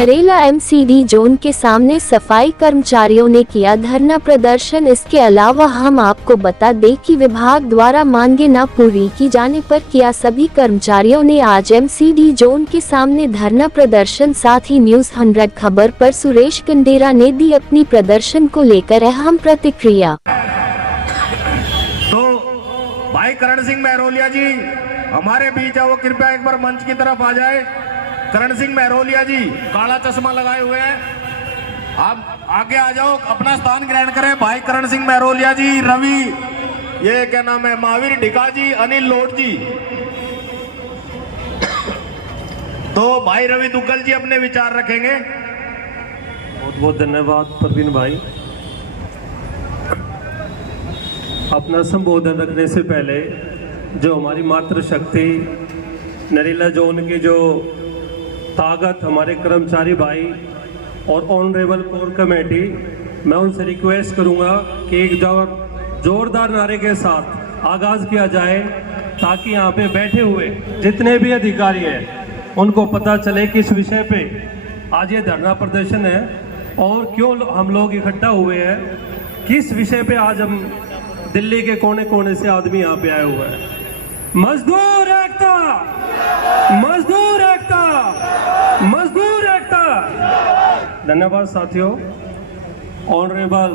Narela MCD zone के सामने सफाई कर्मचारियों ने किया धरना प्रदर्शन। इसके अलावा हम आपको बता दें कि विभाग द्वारा मांगे न पूरी की जाने पर किया सभी कर्मचारियों ने आज एमसीडी जोन के सामने धरना प्रदर्शन। साथ ही न्यूज़ 100 खबर पर सुरेश कंडेरा ने दी अपनी प्रदर्शन को लेकर अहम प्रतिक्रिया। तो भाई करण सिंह महरोलिया जी हमारे बीच है, वो कृपया एक बार मंच की तरफ आ जाए। करण सिंह महरोलिया जी काला चश्मा लगाए हुए हैं, आप आगे आ जाओ, अपना स्थान ग्रहण करें। भाई करण सिंह महरोलिया जी, रवि, ये क्या नाम है, महावीर ढिका जी, अनिल लोट जी। तो भाई रवि दुग्गल जी अपने विचार रखेंगे। बहुत बहुत धन्यवाद प्रवीण भाई। अपना संबोधन रखने से पहले जो हमारी मातृशक्ति नरेला जोन की जो ताकत हमारे कर्मचारी भाई और ऑनरेबल कोर कमेटी, मैं उनसे रिक्वेस्ट करूंगा कि एक जोरदार नारे के साथ आगाज किया जाए ताकि यहाँ पे बैठे हुए जितने भी अधिकारी हैं उनको पता चले किस विषय पे आज ये धरना प्रदर्शन है और क्यों हम लोग इकट्ठा हुए हैं, किस विषय पे आज हम दिल्ली के कोने कोने से आदमी यहाँ पे आए हुए हैं। मजदूर एकता, मजदूर एकता, मजदूर एकता। धन्यवाद साथियों। ऑनरेबल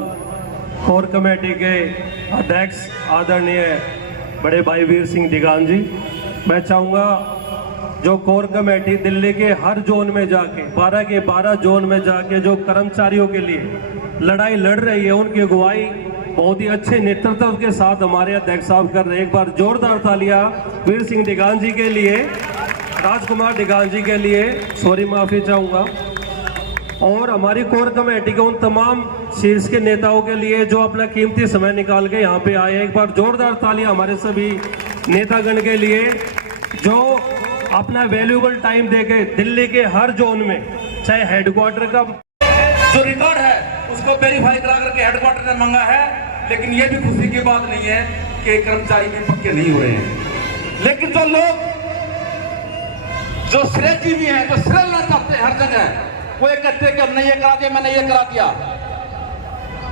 कोर कमेटी के अध्यक्ष आदरणीय बड़े भाई वीर सिंह दिगान जी, मैं चाहूँगा जो कोर कमेटी दिल्ली के हर जोन में जाके 12 के 12 जोन में जाके जो कर्मचारियों के लिए लड़ाई लड़ रही है, उनकी अगुवाई बहुत ही अच्छे नेतृत्व के साथ हमारे अध्यक्ष साहब कर रहे हैं। एक बार जोरदार तालियां वीर सिंह दिगान जी के लिए, राजकुमार दिगान जी के लिए, सॉरी माफी चाहूँगा, और हमारी कोर कमेटी के उन तमाम शीर्ष के नेताओं के लिए जो अपना कीमती समय निकाल के यहाँ पे आए। एक बार जोरदार तालियां हमारे सभी नेतागण के लिए जो अपना वैल्यूबल टाइम देके दिल्ली के हर जोन में, चाहे हेडक्वार्टर का जो रिकॉर्ड है उसको वेरीफाई करा करके हेडक्वार्टर ने मांगा है। लेकिन ये भी खुशी की बात नहीं है कि कर्मचारी भी पक्के नहीं हो रहे हैं। लेकिन जो लोग जो श्रेयजीवी हैं, जो श्रेय लेना चाहते हैं हर जगह, वो ये कहते हैं कि हमने ये करा दिया, मैंने ये करा दिया,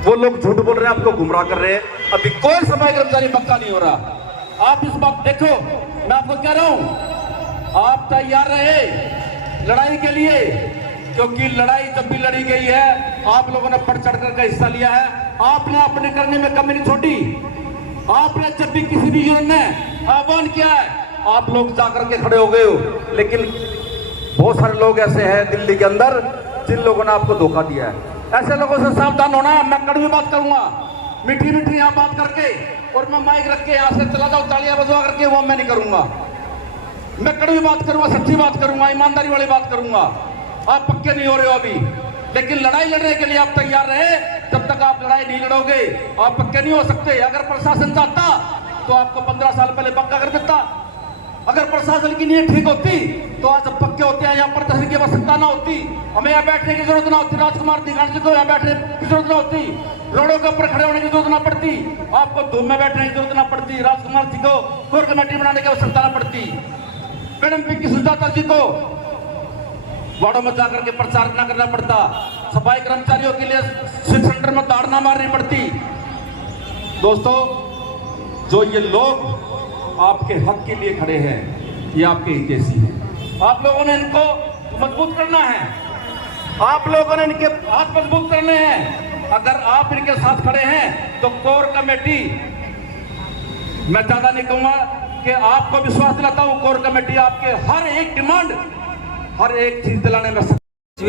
वो लोग झूठ बोल रहे हैं, आपको गुमराह कर रहे हैं। अभी कोई सफाई कर्मचारी पक्का नहीं हो रहा। आप इस बात देखो, मैं आपको कह रहा हूं, आप तैयार रहे लड़ाई के लिए, क्योंकि लड़ाई जब भी लड़ी गई है आप लोगों ने बढ़ चढ़ कर हिस्सा लिया है। आपने अपने करने में कमी नहीं छोड़ी। आपने जब भी किसी भी यूनियन ने आह्वान किया है, आप लोग जाकर के खड़े हो गए हो। लेकिन बहुत सारे लोग ऐसे हैं दिल्ली के अंदर जिन लोगों ने आपको धोखा दिया है। ऐसे लोगों से सावधान होना। मैं कड़वी बात करूंगा, मीठी मीठी यहाँ बात करके और मैं माइक रख के यहाँ से चला जाऊँ तालियां बजवा करके, वो मैं नहीं करूंगा। मैं कड़वी बात करूंगा, सच्ची बात करूंगा, ईमानदारी वाली बात करूंगा। आप पक्के नहीं हो रहे हो अभी, लेकिन लड़ाई लड़ने के लिए आप तैयार रहे। जब तक आप लड़ाई नहीं लड़ोगे आप पक्के नहीं हो सकते। अगर प्रशासन चाहता तो आपको 15 साल पहले पक्का कर देता। अगर प्रशासन की नीयत ठीक होती तो आज अब पक्के होते हैं। यहाँ पर तहसील की आवश्यकता ना होती, हमें यहाँ बैठने की जरूरत ना होती, राजकुमार दिगान जी को यहाँ बैठने की जरूरत ना होती, रोडों के ऊपर खड़े होने की जरूरत ना पड़ती, आपको धूप में बैठने की जरूरत ना पड़ती, राजकुमार जी को कोर कमेटी बनाने की आवश्यकता ना पड़ती, मैडम पिंकी सुजाता जी को वार्डों में जाकर के प्रचार न करना पड़ता, सफाई कर्मचारियों के लिए स्विच सेंटर में दाड़ ना मारनी पड़ती। दोस्तों, जो ये लोग आपके हक के लिए खड़े हैं, ये आपके हितैषी हैं। आप लोगों ने इनको मजबूत करना है, आप लोगों ने इनके हाथ मजबूत करने हैं। अगर आप इनके साथ खड़े हैं तो कोर कमेटी, मैं ज्यादा नहीं कहूंगा कि आपको विश्वास दिलाता हूं, कोर कमेटी आपके हर एक डिमांड, हर एक चीज दिलाने में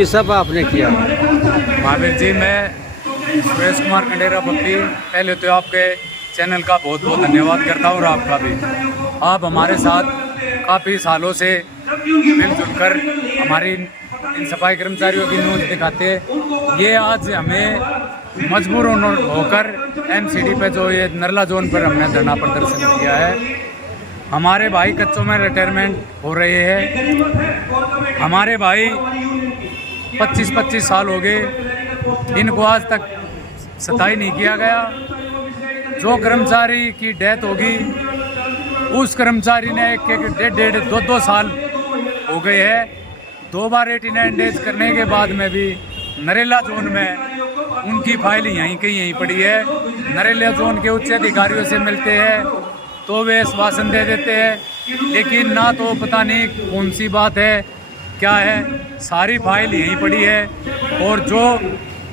सब आपने किया। महावीर जी, मैं सुरेश कुमार कंडेरा पप्पी, पहले तो आपके चैनल का बहुत बहुत धन्यवाद करता हूँ और आपका भी। आप हमारे साथ काफ़ी सालों से मिलजुल कर हमारी इन सफाई कर्मचारियों की न्यूज़ दिखाते हैं। ये आज हमें मजबूर होकर एमसीडी पे जो ये नरेला जोन पर हमने धरना प्रदर्शन किया है। हमारे भाई कच्चों में रिटायरमेंट हो रहे हैं। हमारे भाई 25-25 साल हो गए, इनको आज तक सताई नहीं किया गया। जो कर्मचारी की डेथ होगी उस कर्मचारी ने एक 1.5-2 साल हो गए हैं 2 बार 89 डेज करने के बाद में भी नरेला जोन में उनकी फाइल यहीं पड़ी है। नरेला जोन के उच्च अधिकारियों से मिलते हैं तो वे आश्वासन दे देते हैं, लेकिन ना तो पता नहीं कौन सी बात है क्या है, सारी फाइल यहीं पड़ी है। और जो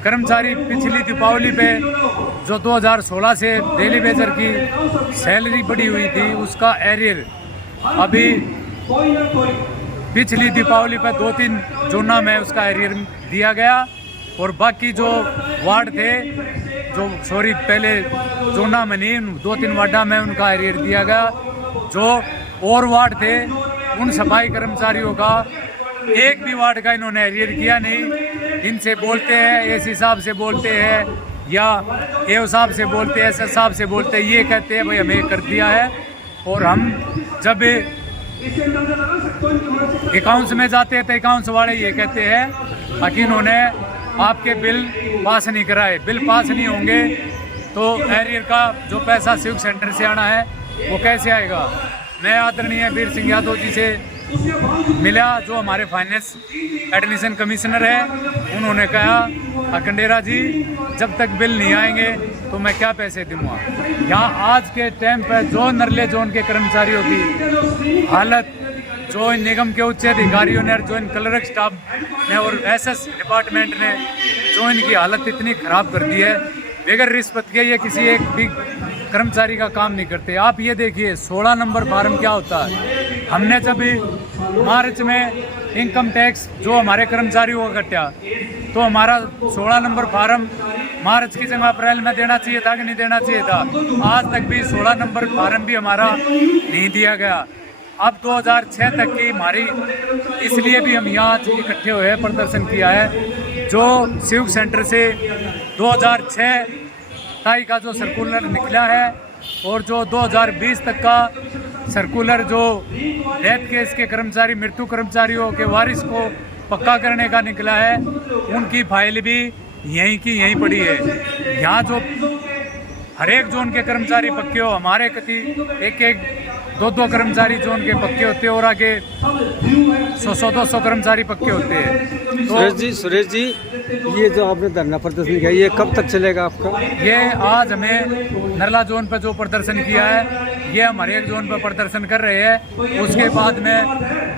कर्मचारी पिछली दीपावली पे जो 2016 से डेली वेजर की सैलरी बढ़ी हुई थी उसका एरियर अभी पिछली दीपावली पे 2-3 जोना में उसका एरियर दिया गया, और बाकी जो वार्ड थे पहले जोना में नहीं 2-3 वार्डा में उनका एरियर दिया गया। जो और वार्ड थे उन सफाई कर्मचारियों का एक भी वार्ड का इन्होंने एरियर किया नहीं। इनसे बोलते हैं इस हिसाब से बोलते हैं या ए साहब से बोलते हैं एस साहब से बोलते हैं, ये कहते हैं भाई हमें कर दिया है। और हम जब अकाउंट्स में जाते हैं तो अकाउंट्स वाले ये कहते हैं कि इन्होंने आपके बिल पास नहीं कराए। बिल पास नहीं होंगे तो एरियर का जो पैसा सिविक सेंटर से आना है वो कैसे आएगा। मैं आदरणीय वीर सिंह यादव जी से मिला जो हमारे फाइनेंस एडमिशन कमिश्नर है। उन्होंने कहा खंडेरा जी जब तक बिल नहीं आएंगे तो मैं क्या पैसे दूंगा। यहाँ आज के टाइम पर जो नरले जोन के कर्मचारियों की हालत, जो इन निगम के उच्च अधिकारियों ने, जो इन क्लर्क स्टाफ ने और एसएस डिपार्टमेंट ने जो इनकी हालत इतनी ख़राब कर दी है, बगैर रिश्वत के ये किसी एक भी कर्मचारी का काम नहीं करते। आप ये देखिए 16 नंबर फार्म क्या होता है। हमने जब मार्च में इनकम टैक्स जो हमारे कर्मचारियों का कटा तो हमारा 16 नंबर फार्म मार्च की जगह अप्रैल में देना चाहिए था कि नहीं देना चाहिए था। आज तक भी 16 नंबर फार्म भी हमारा नहीं दिया गया। अब 2006 तक की हमारी, इसलिए भी हम यहाँ इकट्ठे हुए प्रदर्शन किया है। जो सिविक सेंटर से 2006 ताई का जो सर्कुलर निकला है और जो 2020 तक का सर्कुलर जो डेथ केस के कर्मचारी, मृत्यु कर्मचारियों के वारिस को पक्का करने का निकला है, उनकी फाइल भी यहीं की यहीं पड़ी है। यहाँ जो हर एक जोन के कर्मचारी पक्के हो, हमारे कति एक 2-2 कर्मचारी जोन के पक्के होते हैं और आगे 100-200 कर्मचारी पक्के होते हैं। तो सुरेश जी ये जो आपने धरना प्रदर्शन किया ये कब तक चलेगा आपका? ये आज हमें नरला जोन पर जो प्रदर्शन किया है ये हम हर एक जोन पर प्रदर्शन कर रहे हैं। उसके बाद में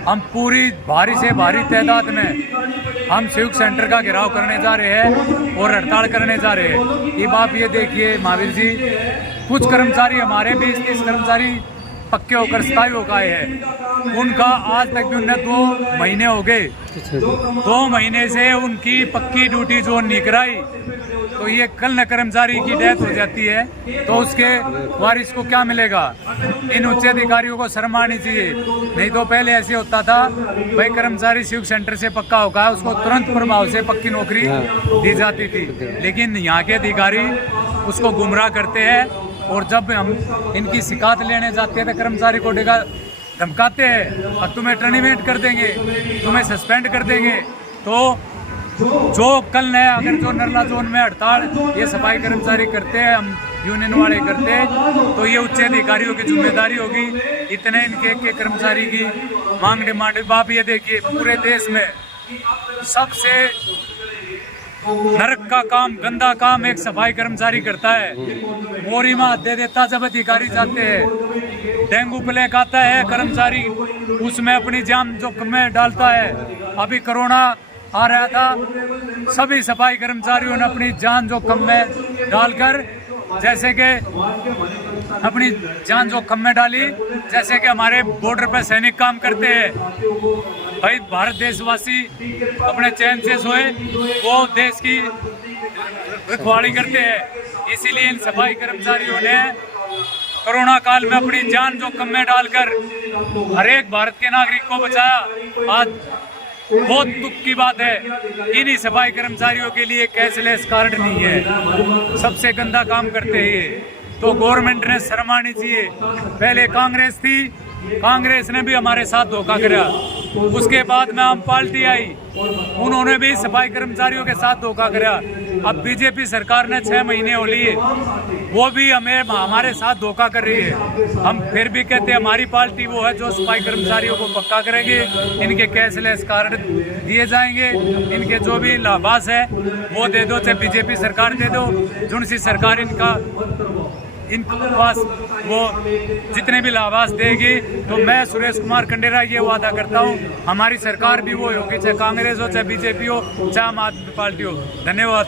हम पूरी भारी से भारी तादाद में हम सिविक सेंटर का घेराव करने जा रहे हैं और हड़ताल करने जा रहे हैं। ये बात ये देखिए महावीर जी, कुछ कर्मचारी हमारे 20-30 कर्मचारी पक्के होकर स्थायी होकर आए हैं, उनका आज तक भी उन्हें 2 महीने हो गए। 2 महीने से उनकी पक्की ड्यूटी जो नहीं कराई, तो ये कल न कर्मचारी की डेथ हो जाती है तो उसके वारिस को क्या मिलेगा। इन उच्च अधिकारियों को शर्म आनी चाहिए। नहीं तो पहले ऐसे होता था भाई कर्मचारी सिविक सेंटर से पक्का होगा उसको तुरंत प्रभाव से पक्की नौकरी दी जाती थी, लेकिन यहाँ के अधिकारी उसको गुमराह करते हैं। और जब हम इनकी शिकायत लेने जाते हैं तो कर्मचारी को धमकाते हैं और तुम्हें टर्मिनेट कर देंगे, तुम्हें सस्पेंड कर देंगे। तो जो कल नया अगर जो नरला जोन में हड़ताल ये सफाई कर्मचारी करते हैं, हम यूनियन वाले करते हैं, तो ये उच्च अधिकारियों की जिम्मेदारी होगी। इतने इनके कर्मचारी की मांग डिमांड। आप ये देखिए पूरे देश में सबसे नरक का काम, गंदा काम एक सफाई कर्मचारी करता है। मोरी में दे देता जब अधिकारी जाते हैं, डेंगू प्लेग आता है कर्मचारी उसमें अपनी जान जोखिम में डालता है। अभी कोरोना आ रहा था, सभी सफाई कर्मचारियों ने अपनी जान जोखिम में डालकर जैसे कि अपनी जान जोखिम में डाली, जैसे कि हमारे बॉर्डर पर सैनिक काम करते हैं। भाई भारत देशवासी अपने चैन से सोए, वो देश की रखवाली करते हैं। इसीलिए इन सफाई कर्मचारियों ने कोरोना काल में अपनी जान जोखिम में डालकर हर एक भारत के नागरिक को बचाया। आज बहुत दुख की बात है, इन्हीं सफाई कर्मचारियों के लिए कैशलेस कार्ड नहीं है, सबसे गंदा काम करते हैं। तो गवर्नमेंट ने शर्म आनी चाहिए। पहले कांग्रेस थी, कांग्रेस ने भी हमारे साथ धोखा करा। उसके बाद में आम पार्टी आई, उन्होंने भी सफाई कर्मचारियों के साथ धोखा करा। अब बीजेपी सरकार ने 6 महीने हो लिए, वो भी हमारे साथ धोखा कर रही है। हम फिर भी कहते हैं हमारी पार्टी वो है जो सफाई कर्मचारियों को पक्का करेगी, इनके कैशलेस कार्ड दिए जाएंगे, इनके जो भी लाभांश है वो दे दो, चाहे बीजेपी सरकार दे दो, जुन सी सरकार इनके पास वो जितने भी लाभांश देगी। तो मैं सुरेश कुमार खंडेरा ये वादा करता हूँ हमारी सरकार भी वो होगी, चाहे कांग्रेस हो, चाहे बीजेपी हो, चाहे आम आदमी पार्टी हो। धन्यवाद।